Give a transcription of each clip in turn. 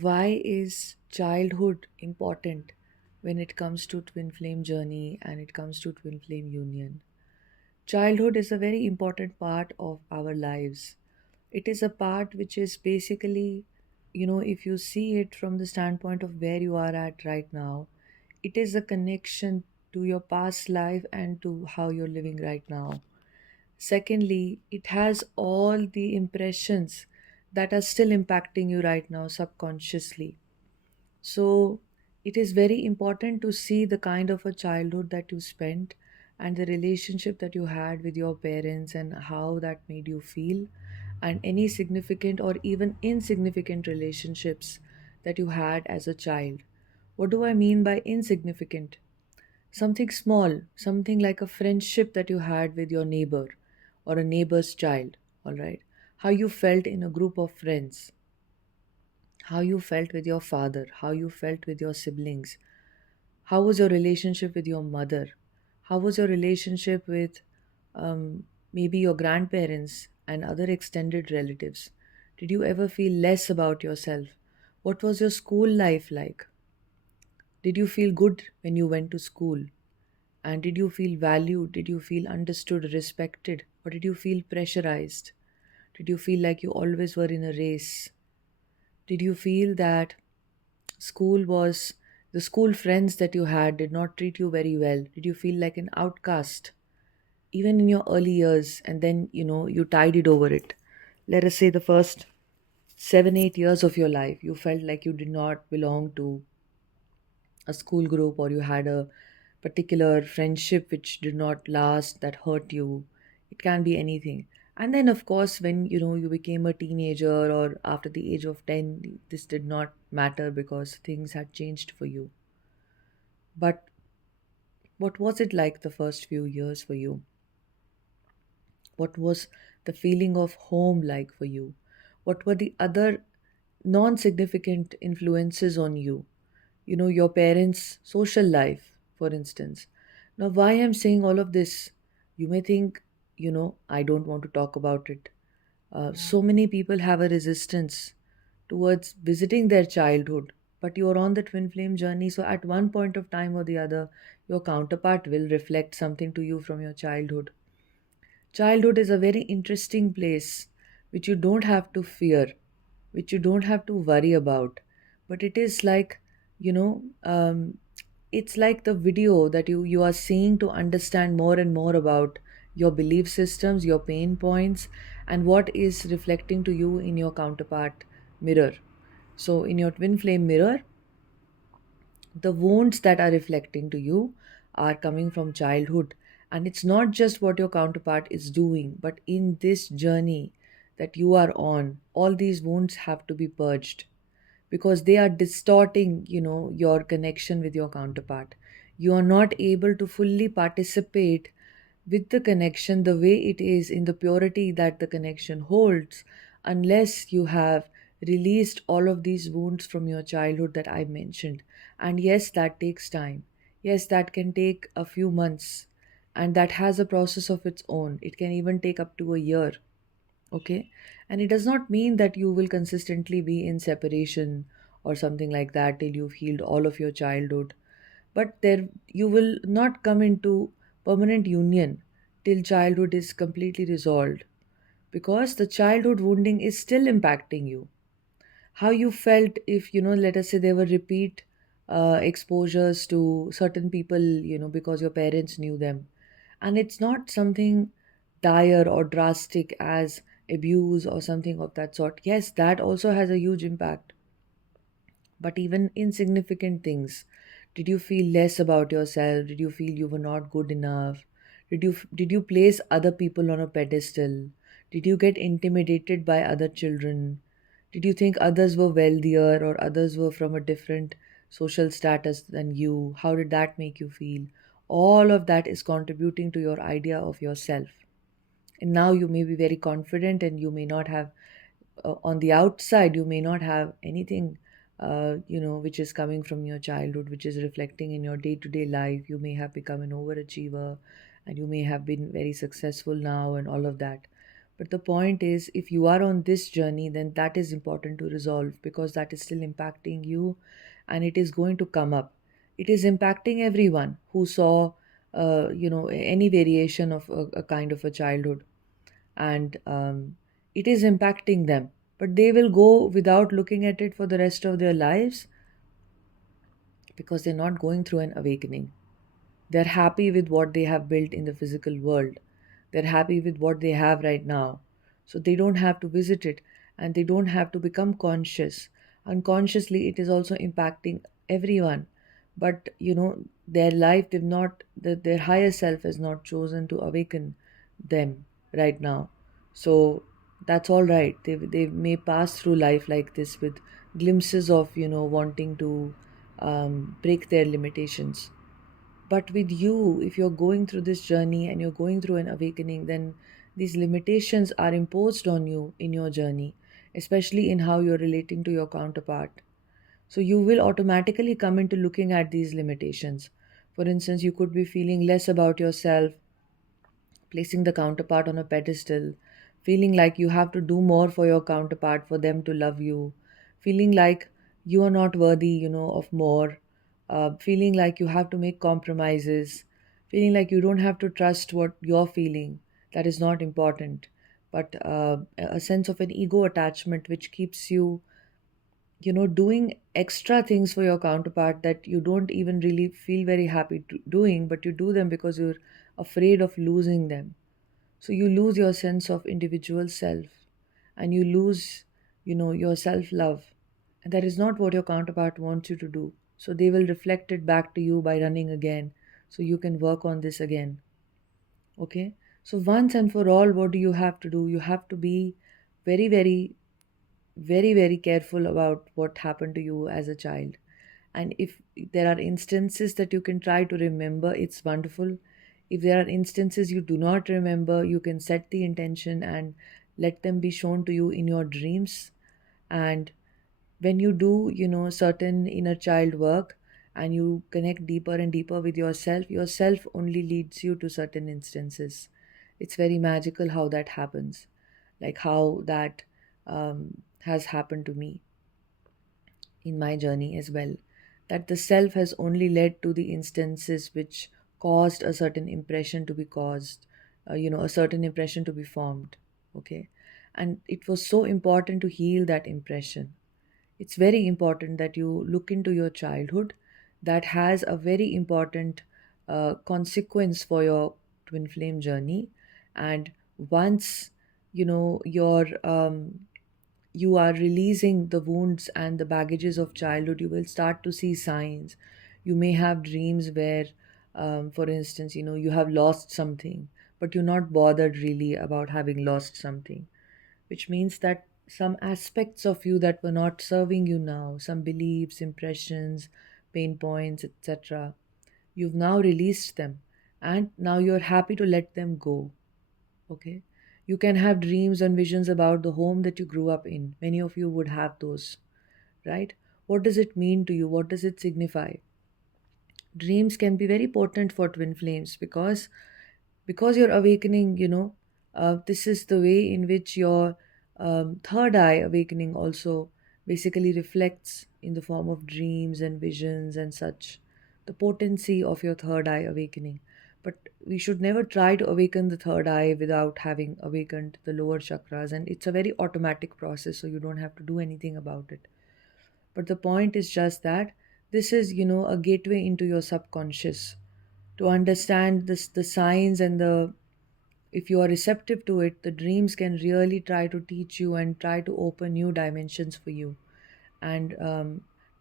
Why is childhood important when it comes to twin flame journey and it comes to twin flame union? Childhood is a very important part of our lives. It is a part which is basically, if you see it from the standpoint of where you are at right now, it is a connection to your past life and to how you're living right now. Secondly, it has all the impressions that are still impacting you right now subconsciously. So it is very important to see the kind of a childhood that you spent and the relationship that you had with your parents and how that made you feel, and any significant or even insignificant relationships that you had as a child. What do I mean by insignificant? Something small, something like a friendship that you had with your neighbor or a neighbor's child, all right? How you felt in a group of friends, how you felt with your father, how you felt with your siblings, how was your relationship with your mother, how was your relationship with maybe your grandparents and other extended relatives. Did you ever feel less about yourself? What was your school life like? Did you feel good when you went to school? And did you feel valued? Did you feel understood, respected? Or did you feel pressurized? Did you feel like you always were in a race? Did you feel that school was the school friends that you had did not treat you very well? Did you feel like an outcast even in your early years, and then you tided over it? Let us say the first 7 8 years of your life you felt like you did not belong to a school group, or you had a particular friendship which did not last, that hurt you. It can be anything. And then of course when you became a teenager or after the age of 10, this did not matter because things had changed for you. But what was it like the first few years for you? What was the feeling of home like for you? What were the other non significant influences on you? Your parents' social life, for instance. Now, why I'm saying all of this, you may think, I don't want to talk about it. So many people have a resistance towards visiting their childhood, but you're on the twin flame journey. So, at one point of time or the other, your counterpart will reflect something to you from your childhood. Childhood is a very interesting place which you don't have to fear, which you don't have to worry about. But it is like, you know, um, it's like the video that you are seeing to understand more and more about your belief systems, your pain points, and what is reflecting to you in your counterpart mirror. So, in your twin flame mirror, the wounds that are reflecting to you are coming from childhood. And it's not just what your counterpart is doing, but in this journey that you are on, all these wounds have to be purged because they are distorting your connection with your counterpart. You are not able to fully participate with the connection the way it is in the purity that the connection holds, unless you have released all of these wounds from your childhood that I mentioned. And yes, that takes time. Yes, that can take a few months, and that has a process of its own. It can even take up to a year. Okay. And it does not mean that you will consistently be in separation or something like that till you've healed all of your childhood. But there you will not come into permanent union till childhood is completely resolved, because the childhood wounding is still impacting you. How you felt, if let us say there were repeat exposures to certain people, because your parents knew them, and it's not something dire or drastic as abuse or something of that sort. Yes, that also has a huge impact, but even insignificant things. Did you feel less about yourself? Did you feel you were not good enough? Did you place other people on a pedestal? Did you get intimidated by other children? Did you think others were wealthier or others were from a different social status than you? How did that make you feel? All of that is contributing to your idea of yourself. And now you may be very confident, and you may not have, on the outside you may not have anything which is coming from your childhood, which is reflecting in your day-to-day life. You may have become an overachiever, and you may have been very successful now and all of that. But the point is, if you are on this journey, then that is important to resolve, because that is still impacting you and it is going to come up. It is impacting everyone who saw, any variation of a kind of a childhood. And it is impacting them. But they will go without looking at it for the rest of their lives because they're not going through an awakening. They're happy with what they have built in the physical world. They're happy with what they have right now. So they don't have to visit it and they don't have to become conscious. Unconsciously, it is also impacting everyone. But their life, their higher self has not chosen to awaken them right now. So that's all right. They may pass through life like this with glimpses of, wanting to break their limitations. But with you, if you're going through this journey and you're going through an awakening, then these limitations are imposed on you in your journey, especially in how you're relating to your counterpart. So you will automatically come into looking at these limitations. For instance, you could be feeling less about yourself, placing the counterpart on a pedestal, feeling like you have to do more for your counterpart for them to love you, feeling like you are not worthy, of more, feeling like you have to make compromises, feeling like you don't have to trust what you're feeling. That is not important. But a sense of an ego attachment which keeps you, doing extra things for your counterpart that you don't even really feel very happy doing, but you do them because you're afraid of losing them. So you lose your sense of individual self and you lose, your self love. And that is not what your counterpart wants you to do. So they will reflect it back to you by running again. So you can work on this again. Okay. So once and for all, what do you have to do? You have to be very, very, very, very careful about what happened to you as a child. And if there are instances that you can try to remember, it's wonderful. If there are instances you do not remember, you can set the intention and let them be shown to you in your dreams. And when you do, certain inner child work and you connect deeper and deeper with yourself only leads you to certain instances. It's very magical how that happens, like how that has happened to me in my journey as well, that the self has only led to the instances which caused a certain impression to be caused, a certain impression to be formed. Okay. And it was so important to heal that impression. It's very important that you look into your childhood. That has a very important consequence for your twin flame journey. And once you are releasing the wounds and the baggages of childhood, you will start to see signs. You may have dreams where, for instance, you have lost something, but you're not bothered really about having lost something, which means that some aspects of you that were not serving you now, some beliefs, impressions, pain points, etc., you've now released them and now you're happy to let them go. Okay. You can have dreams and visions about the home that you grew up in. Many of you would have those, right? What does it mean to you? What does it signify? Dreams can be very potent for twin flames because you're awakening, this is the way in which your third eye awakening also basically reflects in the form of dreams and visions and such, the potency of your third eye awakening. But we should never try to awaken the third eye without having awakened the lower chakras, and it's a very automatic process, so you don't have to do anything about it. But the point is just that this is, a gateway into your subconscious to understand this, the signs and the, if you are receptive to it, the dreams can really try to teach you and try to open new dimensions for you, and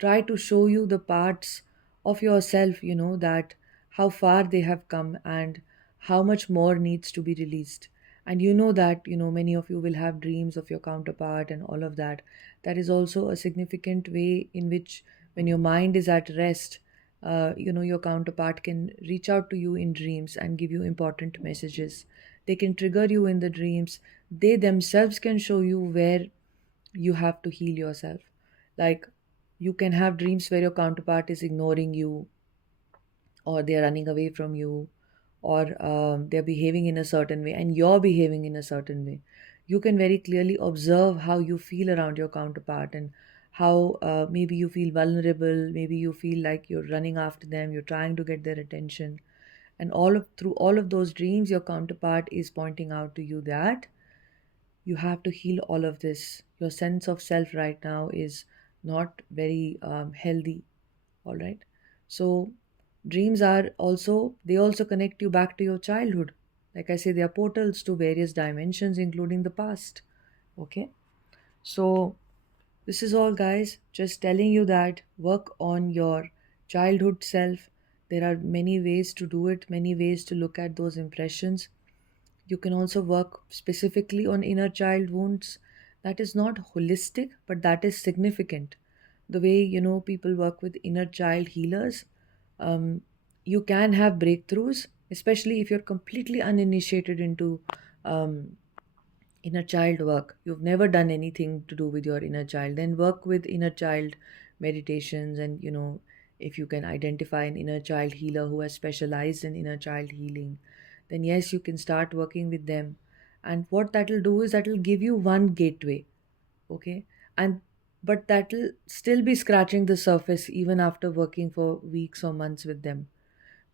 try to show you the parts of yourself, that how far they have come and how much more needs to be released. And that, many of you will have dreams of your counterpart and all of that. That is also a significant way in which, when your mind is at rest, your counterpart can reach out to you in dreams and give you important messages. They can trigger you in the dreams. They themselves can show you where you have to heal yourself. Like, you can have dreams where your counterpart is ignoring you, or they're running away from you, or they're behaving in a certain way and you're behaving in a certain way. You can very clearly observe how you feel around your counterpart, and how maybe you feel vulnerable, maybe you feel like you're running after them, you're trying to get their attention. And through all of those dreams, your counterpart is pointing out to you that you have to heal all of this. Your sense of self right now is not very healthy. All right. So dreams are also, they also connect you back to your childhood. Like I say, they are portals to various dimensions, including the past. Okay. So this is all, guys. Just telling you that work on your childhood self. There are many ways to do it, many ways to look at those impressions. You can also work specifically on inner child wounds. That is not holistic, but that is significant. The way, people work with inner child healers, um, you can have breakthroughs, especially if you're completely uninitiated into um, inner child work. You've never done anything to do with your inner child, then work with inner child meditations. And if you can identify an inner child healer who has specialized in inner child healing, then yes, you can start working with them. And what that'll do is that'll give you one gateway. Okay. And but that'll still be scratching the surface even after working for weeks or months with them,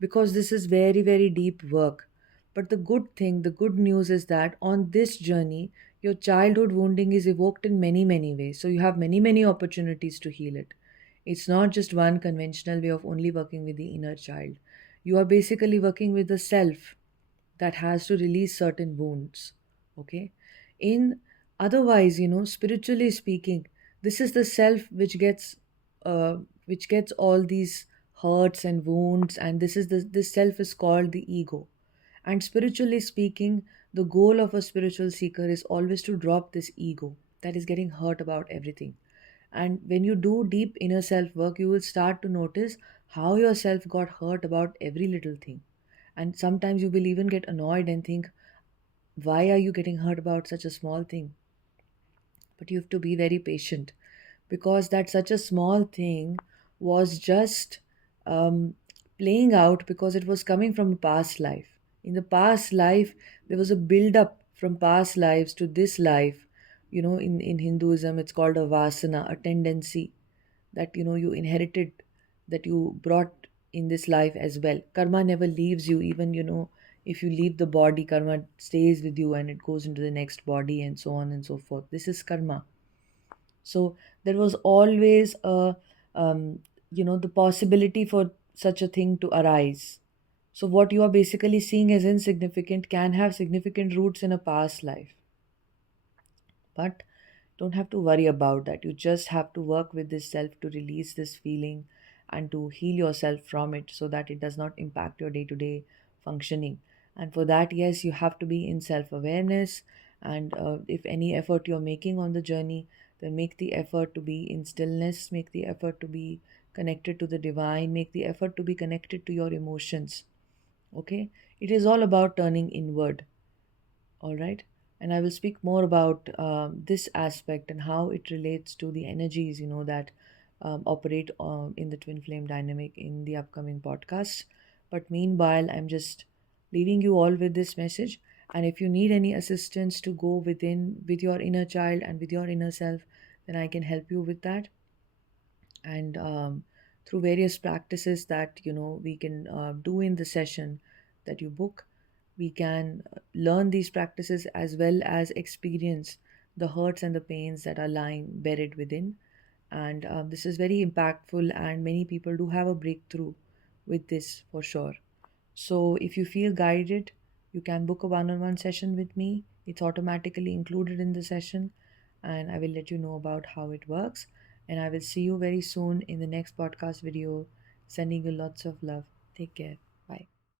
because this is very, very deep work. But the good news is that on this journey, your childhood wounding is evoked in many, many ways. So you have many, many opportunities to heal it. It's not just one conventional way of only working with the inner child. You are basically working with the self that has to release certain wounds. Okay. In Otherwise, spiritually speaking, this is the self which gets all these hurts and wounds, and this self is called the ego. And spiritually speaking, the goal of a spiritual seeker is always to drop this ego that is getting hurt about everything. And when you do deep inner self work, you will start to notice how yourself got hurt about every little thing. And sometimes you will even get annoyed and think, why are you getting hurt about such a small thing? But you have to be very patient, because that such a small thing was just um, playing out because it was coming from a past life. In the past life, there was a build up from past lives to this life. In Hinduism, it's called a vasana, a tendency that you inherited, that you brought in this life as well. Karma never leaves you. Even if you leave the body, karma stays with you and it goes into the next body, and so on and so forth. This is karma. So there was always um, the possibility for such a thing to arise. So what you are basically seeing as insignificant can have significant roots in a past life. But don't have to worry about that. You just have to work with this self to release this feeling and to heal yourself from it, so that it does not impact your day to day functioning. And for that, yes, you have to be in self awareness. And if any effort you're making on the journey, then make the effort to be in stillness, make the effort to be connected to the divine, make the effort to be connected to your emotions. Okay? It is all about turning inward. All right. And I will speak more about this aspect and how it relates to the energies, that operate in the twin flame dynamic in the upcoming podcast. But meanwhile, I'm just leaving you all with this message. And if you need any assistance to go within with your inner child and with your inner self, then I can help you with that. And through various practices that we can do in the session that you book, we can learn these practices as well as experience the hurts and the pains that are lying buried within. And this is very impactful, and many people do have a breakthrough with this for sure. So if you feel guided, you can book a one-on-one session with me. It's automatically included in the session, and I will let you know about how it works. And I will see you very soon in the next podcast video. Sending you lots of love. Take care.